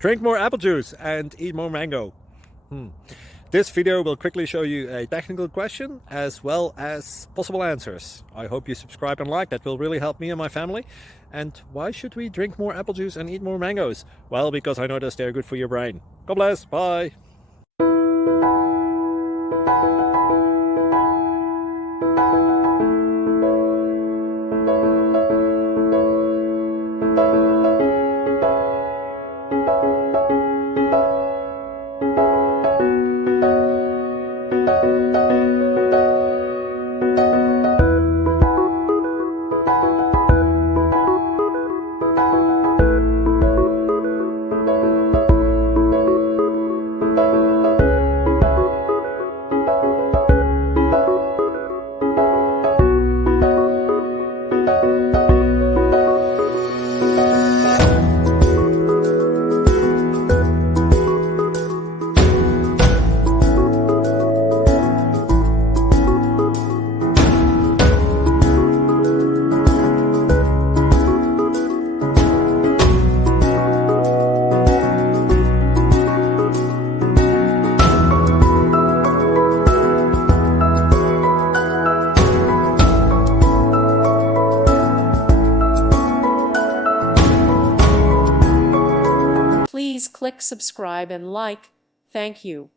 Drink more apple juice and eat more mango. This video will quickly show you a technical question as well as possible answers. I hope you subscribe and like, that will really help me and my family. And why should we drink more apple juice and eat more mangoes? Well, because I noticed they're good for your brain. God bless, bye! Please click subscribe and like. Thank you.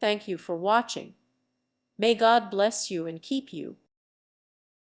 Thank you for watching. May God bless you and keep you.